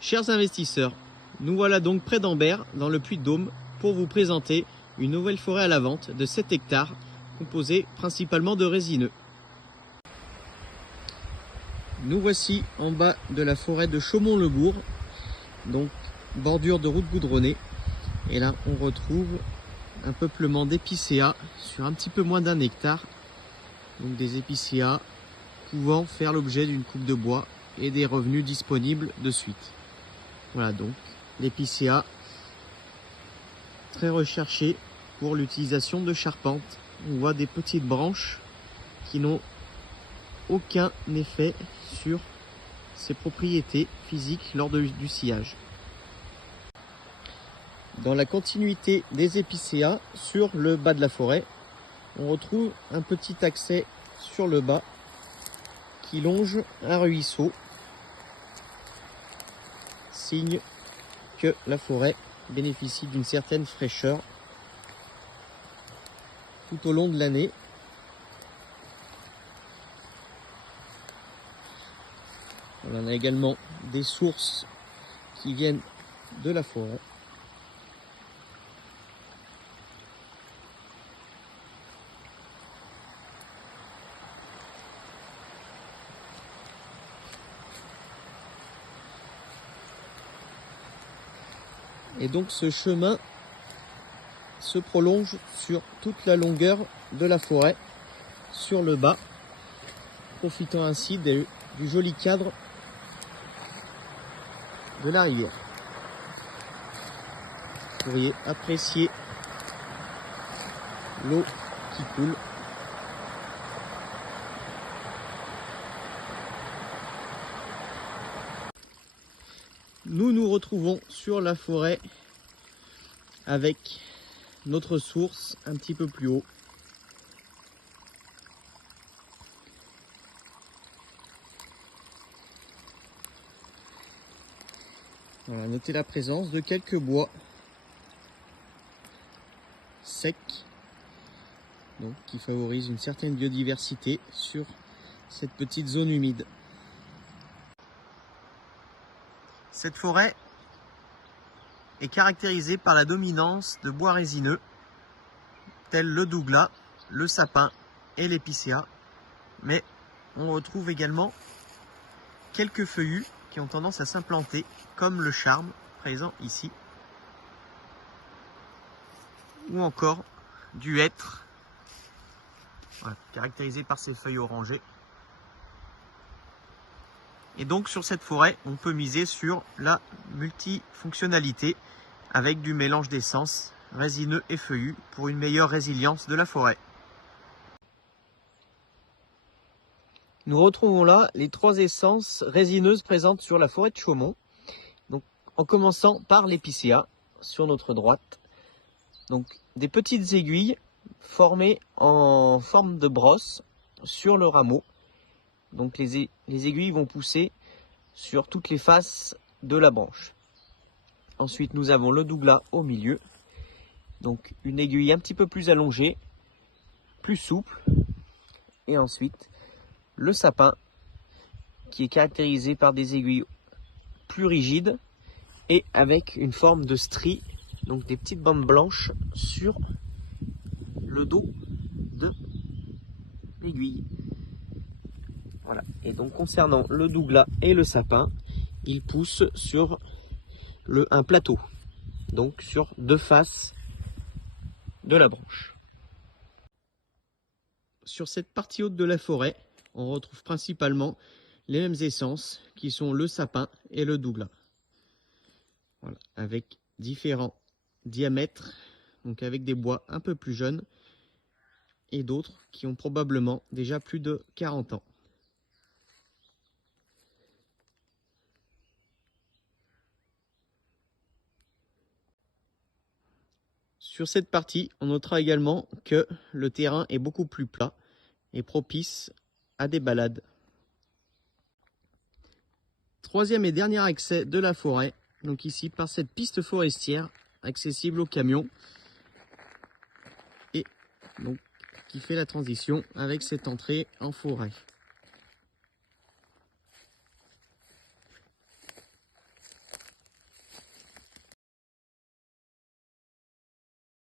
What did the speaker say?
Chers investisseurs, nous voilà donc près d'Ambert, dans le Puy-de-Dôme, pour vous présenter une nouvelle forêt à la vente de 7 hectares, composée principalement de résineux. Nous voici en bas de la forêt de Chaumont-le-Bourg, donc bordure de route goudronnée. Et là, on retrouve un peuplement d'épicéas sur un petit peu moins d'1 hectare. Donc des épicéas pouvant faire l'objet d'une coupe de bois et des revenus disponibles de suite. Voilà donc l'épicéa très recherché pour l'utilisation de charpente. On voit des petites branches qui n'ont aucun effet sur ses propriétés physiques lors du sciage. Dans la continuité des épicéas, sur le bas de la forêt, on retrouve un petit accès sur le bas qui longe un ruisseau, signe que la forêt bénéficie d'une certaine fraîcheur tout au long de l'année. On a également des sources qui viennent de la forêt. Et donc ce chemin se prolonge sur toute la longueur de la forêt, sur le bas, profitant ainsi du joli cadre de la rivière. Vous pourriez apprécier l'eau qui coule. Nous nous retrouvons sur la forêt avec notre source un petit peu plus haut. Voilà, notez la présence de quelques bois secs, donc qui favorisent une certaine biodiversité sur cette petite zone humide. Cette forêt est caractérisée par la dominance de bois résineux tels le douglas, le sapin et l'épicéa, mais on retrouve également quelques feuillus qui ont tendance à s'implanter, comme le charme présent ici, ou encore du hêtre, voilà, caractérisé par ses feuilles orangées. Et donc sur cette forêt, on peut miser sur la multifonctionnalité avec du mélange d'essences résineux et feuillus pour une meilleure résilience de la forêt. Nous retrouvons là les 3 essences résineuses présentes sur la forêt de Chaumont. Donc, en commençant par l'épicéa sur notre droite. Donc des petites aiguilles formées en forme de brosse sur le rameau. Donc les aiguilles vont pousser sur toutes les faces de la branche. Ensuite, nous avons le douglas au milieu. Donc une aiguille un petit peu plus allongée, plus souple. Et ensuite, le sapin qui est caractérisé par des aiguilles plus rigides et avec une forme de strie, donc des petites bandes blanches sur le dos de l'aiguille. Voilà. Et donc concernant le douglas et le sapin, ils poussent sur un plateau, donc sur 2 faces de la branche. Sur cette partie haute de la forêt, on retrouve principalement les mêmes essences qui sont le sapin et le douglas. Voilà. Avec différents diamètres, donc avec des bois un peu plus jeunes et d'autres qui ont probablement déjà plus de 40 ans. Sur cette partie, on notera également que le terrain est beaucoup plus plat et propice à des balades. Troisième et dernier accès de la forêt, donc ici par cette piste forestière accessible aux camions et donc qui fait la transition avec cette entrée en forêt.